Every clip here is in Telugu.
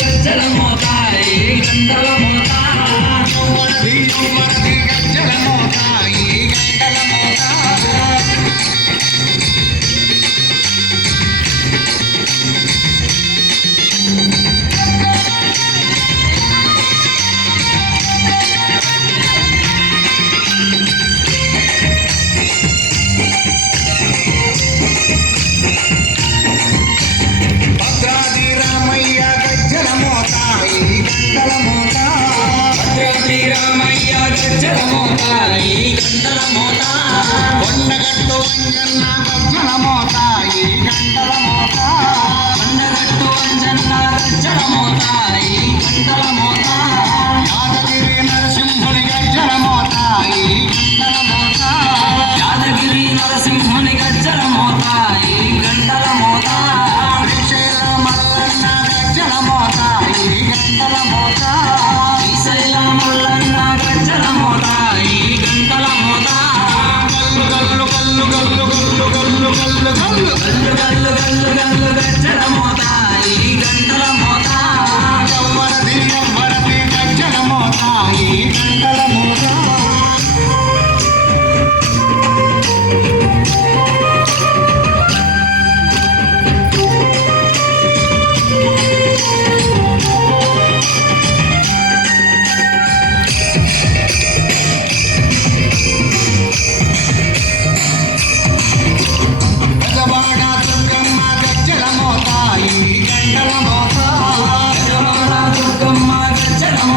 గంటల మోతాయి గంటల మోతాయి గంటల మూత కొండగట్టు గంటల మూత కొండగట్టు వంజన్న గజ్జల మూత గంటల మూత నరసింహుని గజ్జల గంటల మూత యాదగిరి నరసింహుని గజ్జల మూత గంటల మూత శ్రీశైల మల్లన్న గజ్జల గంటల మూత గల్లు గల్లు గల్లు గల్లు గంటల మోత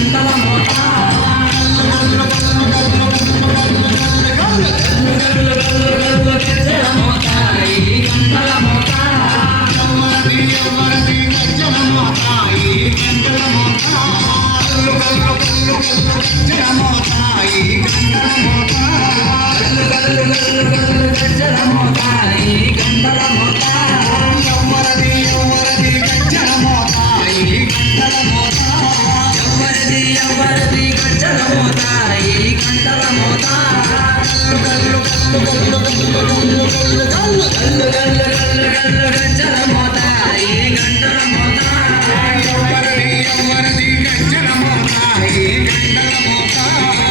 గంటల మోతాయి. గంటల మోతాయి గంటల మోతాయి గంటల మోతాయి